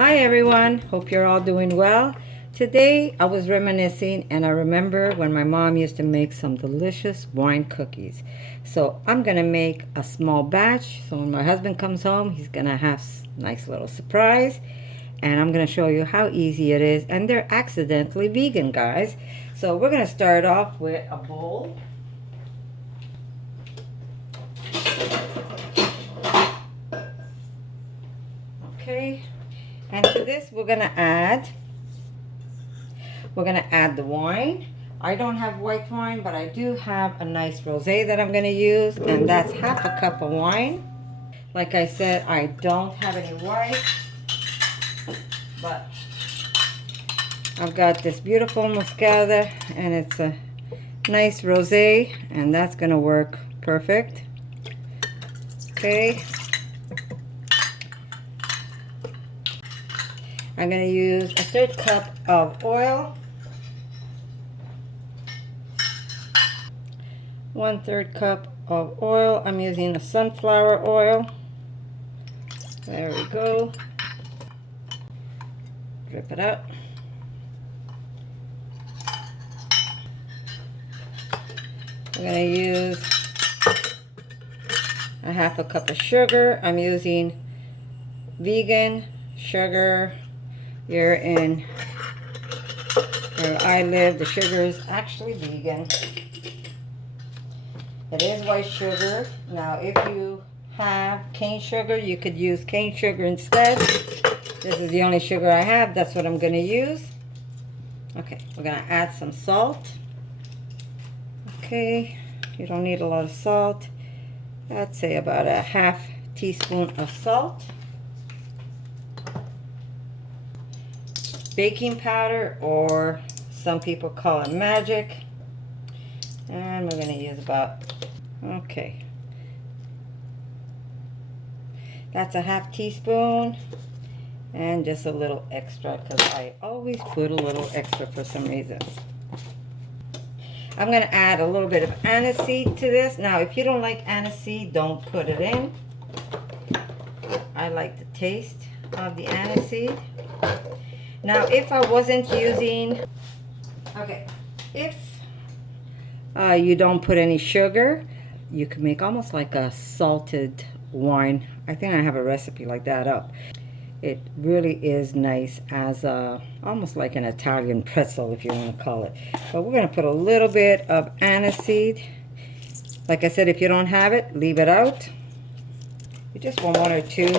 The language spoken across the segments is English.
Hi everyone, hope you're all doing well. Today I was reminiscing and I remember when my mom used to make some delicious wine cookies. So I'm gonna make a small batch so when my husband comes home he's gonna have a nice little surprise, and I'm gonna show you how easy it is, and they're accidentally vegan, guys. So we're gonna start off with a bowl. Okay. And to this we're gonna add the wine. I don't have white wine, but I do have a nice rosé that I'm gonna use, and that's half a cup of wine. Like I said, I don't have any white, but I've got this beautiful moscada and it's a nice rosé, and that's gonna work perfect. Okay. I'm going to use a 1/3 cup of oil, 1/3 cup of oil. I'm using the sunflower oil. There we go. Drip it out. I'm going to use a half a cup of sugar. I'm using vegan sugar. Here in where I live, the sugar is actually vegan. It is white sugar. Now, if you have cane sugar, you could use cane sugar instead. This is the only sugar I have. That's what I'm going to use. Okay, we're going to add some salt. Okay, you don't need a lot of salt. I'd say about a half teaspoon of salt. Baking powder, or some people call it magic, and we're going to use about, okay, that's a half teaspoon, and just a little extra because I always put a little extra for some reason. I'm going to add a little bit of aniseed to this. Now, if you don't like aniseed, don't put it in. I like the taste of the aniseed. Now, if I wasn't using, okay, if you don't put any sugar, you can make almost like a salted wine. I think I have a recipe like that up. It really is nice as almost like an Italian pretzel, if you want to call it. But we're going to put a little bit of aniseed. Like I said, if you don't have it, leave it out. You just want 1 or 2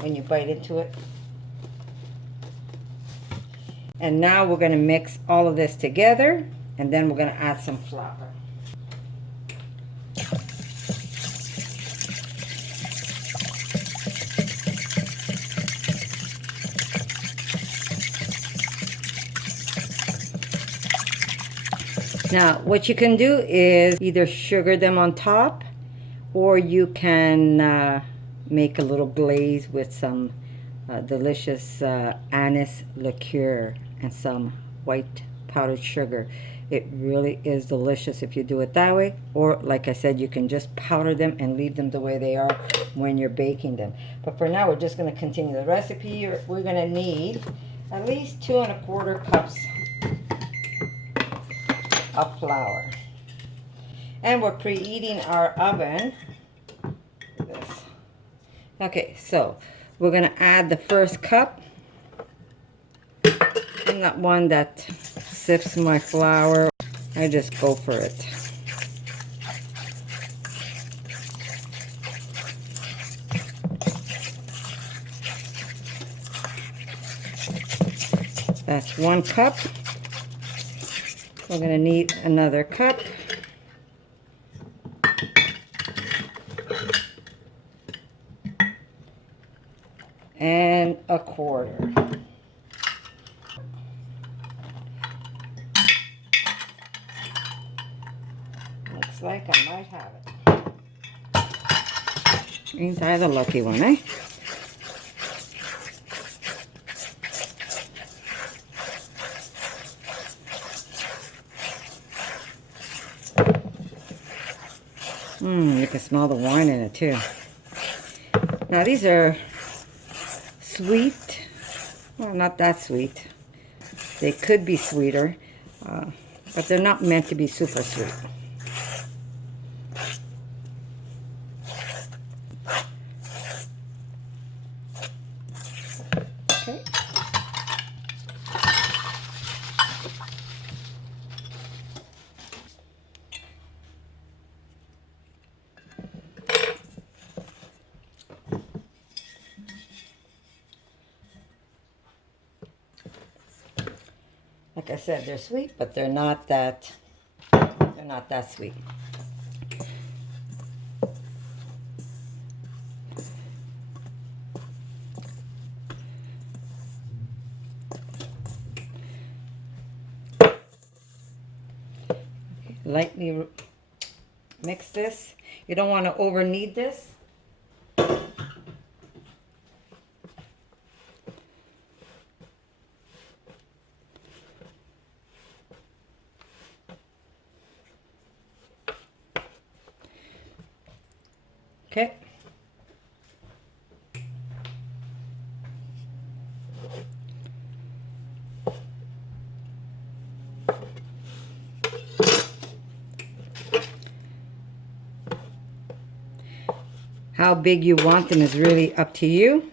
when you bite into it. And now we're going to mix all of this together, and then we're going to add some flour. Now, what you can do is either sugar them on top, or you can make a little glaze with some delicious anise liqueur and some white powdered sugar. It really is delicious if you do it that way, or like I said, you can just powder them and leave them the way they are when you're baking them. But for now, we're just going to continue the recipe. We're going to need at least 2 1/4 cups of flour, and we're preheating our oven. This. Okay, so we're going to add the first cup. I'm not one that sifts my flour. I just go for it. That's 1 cup. We're going to need another cup. And 1/4. Looks like I might have it. Ain't I the lucky one, eh? You can smell the wine in it too. Now these are sweet Well, not that sweet. They could be sweeter, but they're not meant to be super sweet. Okay. Like I said, they're sweet, but they're not that sweet. Lightly mix this. You don't want to over knead this. Okay. How big you want them is really up to you.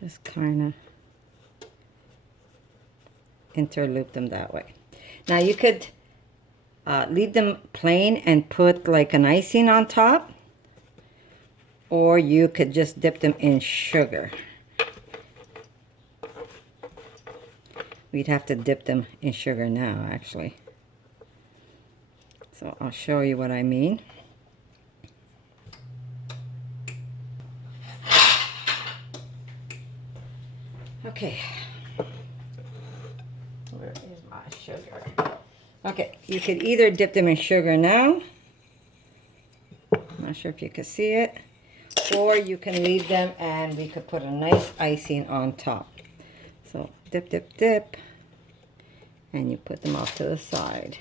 Just kind of interloop them that way. Now you could leave them plain and put like an icing on top, or you could just dip them in sugar. We'd have to dip them in sugar now, actually. So I'll show you what I mean. Okay. Where is my sugar? Okay, you could either dip them in sugar now. I'm not sure if you can see it. Or you can leave them and we could put a nice icing on top. So dip, dip, dip, and you put them off to the side.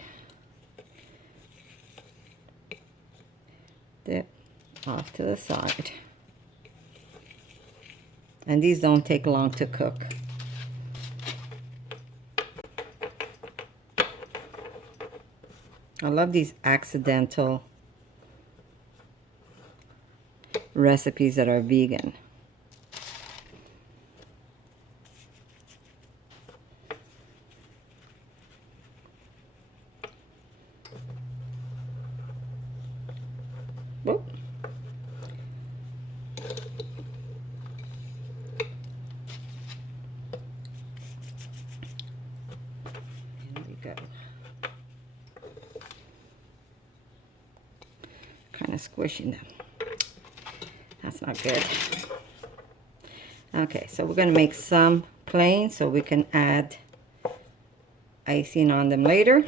Dip, off to the side. And these don't take long to cook. I love these accidental recipes that are vegan. Whoop. There we go. Kind of squishing them. That's not good. Okay, so we're going to make some plain so we can add icing on them later.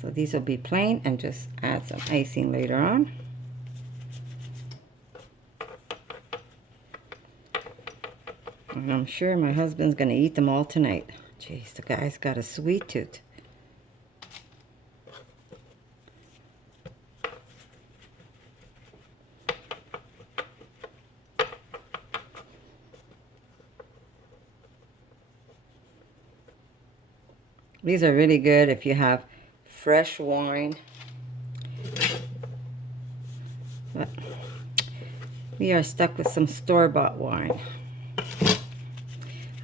So these will be plain and just add some icing later on. And I'm sure my husband's going to eat them all tonight. Jeez, the guy's got a sweet tooth. These are really good if you have fresh wine. But we are stuck with some store-bought wine.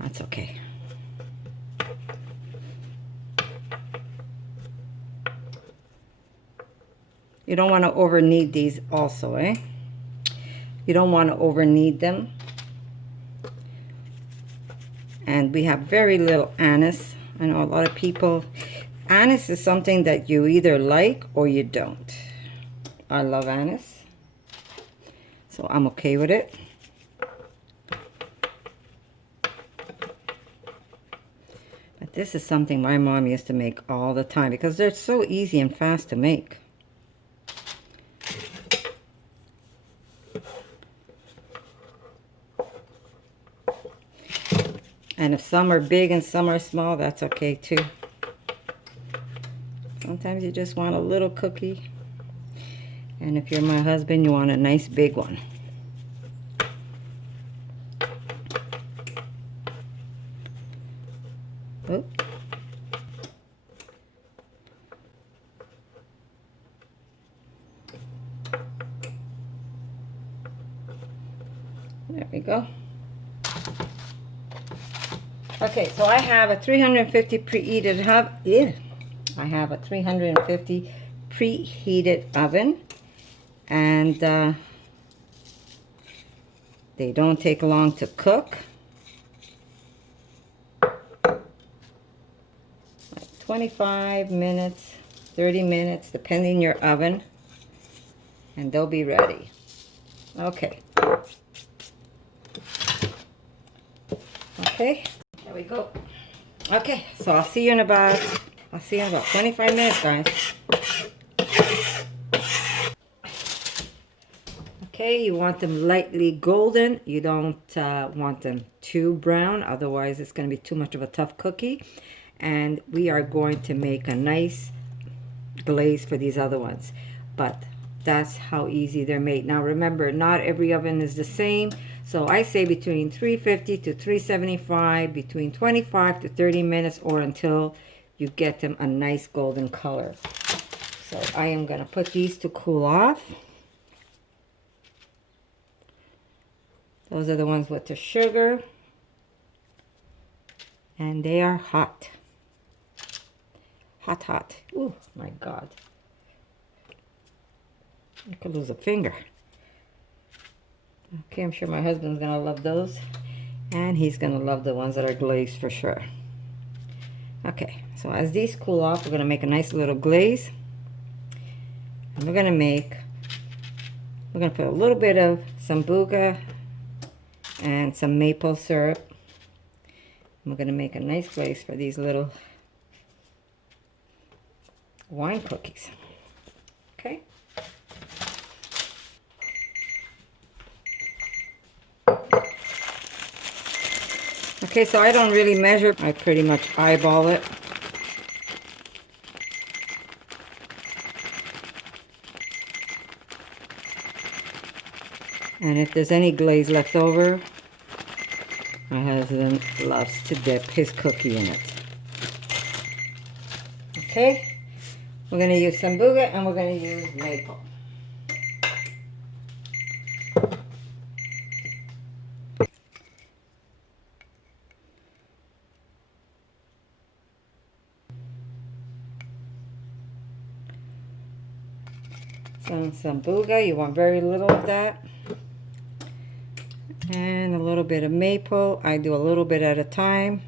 That's okay. You don't want to over knead these also, eh? You don't want to over knead them. And we have very little anise. I know a lot of people, anise is something that you either like or you don't. I love anise, so I'm okay with it. But this is something my mom used to make all the time because they're so easy and fast to make. And if some are big and some are small, that's okay too. Sometimes you just want a little cookie. And if you're my husband, you want a nice big one. Oh. There we go. Okay, so I have a 350 preheated oven. Yeah, I have a 350 preheated oven, and they don't take long to cook. Like 25 minutes, 30 minutes, depending your oven, and they'll be ready. Okay. Okay, there we go. Okay, so I'll see you in about 25 minutes, guys. Okay, you want them lightly golden. You don't want them too brown, otherwise it's going to be too much of a tough cookie. And we are going to make a nice glaze for these other ones. But that's how easy they're made. Now remember, not every oven is the same. So I say between 350 to 375, between 25 to 30 minutes, or until you get them a nice golden color. So I am going to put these to cool off. Those are the ones with the sugar. And they are hot. Hot, hot. Ooh, my God. I could lose a finger. Okay, I'm sure my husband's gonna love those. And he's gonna love the ones that are glazed for sure. Okay, so as these cool off, we're gonna make a nice little glaze. And we're gonna put a little bit of sambuca and some maple syrup. And we're gonna make a nice glaze for these little wine cookies. Okay. Okay, so I don't really measure. I pretty much eyeball it. And if there's any glaze left over, my husband loves to dip his cookie in it. Okay, we're going to use sambuca and we're going to use maple. Some sambuca, you want very little of that. And a little bit of maple. I do a little bit at a time.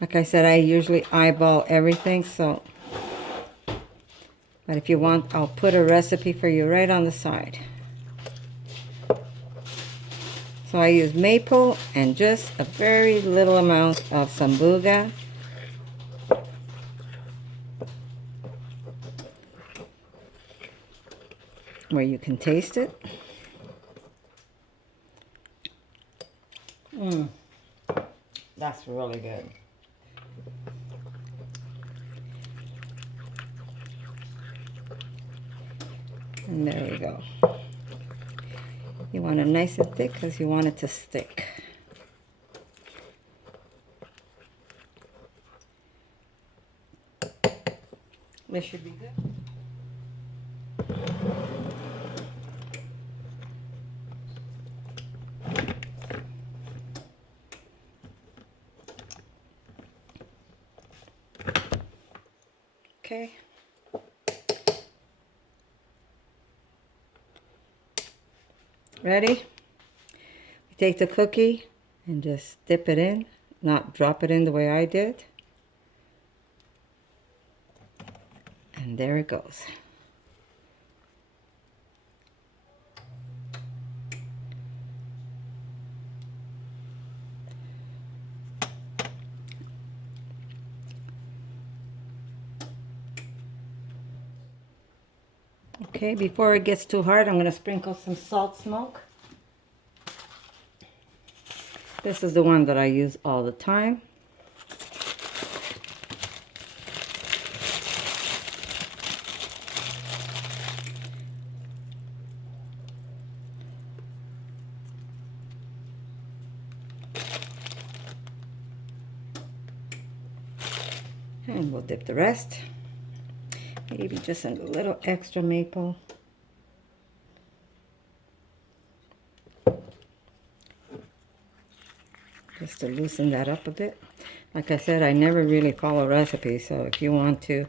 Like I said, I usually eyeball everything, so, but if you want, I'll put a recipe for you right on the side. So I use maple and just a very little amount of sambuca. Where you can taste it. That's really good. And there we go. You want it nice and thick because you want it to stick. This should be good. Okay. Ready? We take the cookie and just dip it in, not drop it in the way I did. And there it goes. Okay, before it gets too hard, I'm going to sprinkle some salt smoke. This is the one that I use all the time. And we'll dip the rest. Maybe just a little extra maple. Just to loosen that up a bit. Like I said, I never really follow recipes, so if you want to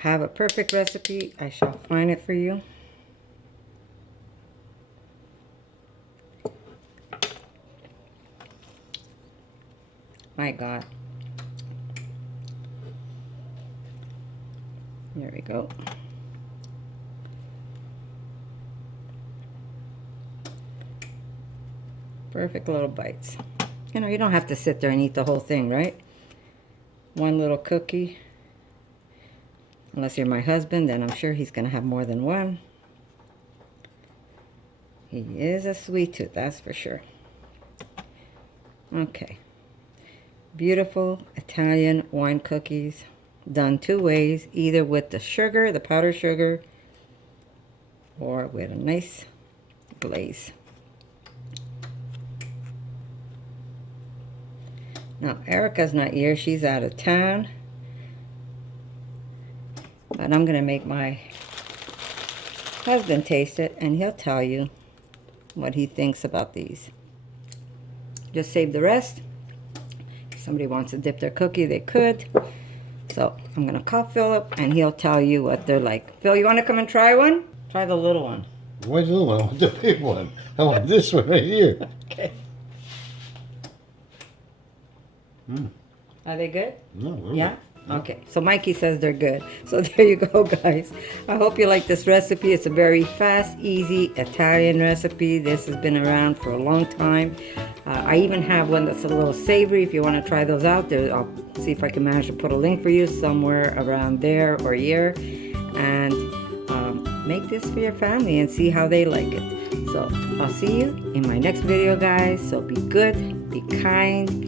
have a perfect recipe, I shall find it for you. My God. There we go. Perfect little bites. You know, you don't have to sit there and eat the whole thing, right? One little cookie. Unless you're my husband, then I'm sure he's going to have more than one. He is a sweet tooth, that's for sure. Okay. Beautiful Italian wine cookies. Done two ways, either with the sugar, the powdered sugar, or with a nice glaze. Now, Erica's not here, she's out of town. But I'm going to make my husband taste it, and he'll tell you what he thinks about these. Just save the rest. If somebody wants to dip their cookie, they could. So I'm going to call Philip, and he'll tell you what they're like. Phil, you want to come and try one? Try the little one. Why the little one? I want the big one. I want this one right here. Okay. Mm. Are they good? No, yeah? Okay, so Mikey says they're good. So there you go, guys. I hope you like this recipe. It's a very fast, easy Italian recipe. This has been around for a long time. I even have one that's a little savory. If you want to try those out, there, I'll see if I can manage to put a link for you somewhere around there or here. And make this for your family and see how they like it. So I'll see you in my next video, guys. So be good, be kind,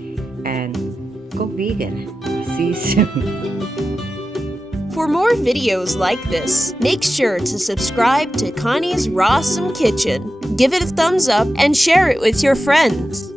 and go vegan. See you soon. For more videos like this, make sure to subscribe to Connie's RAWsome Kitchen, give it a thumbs up, and share it with your friends.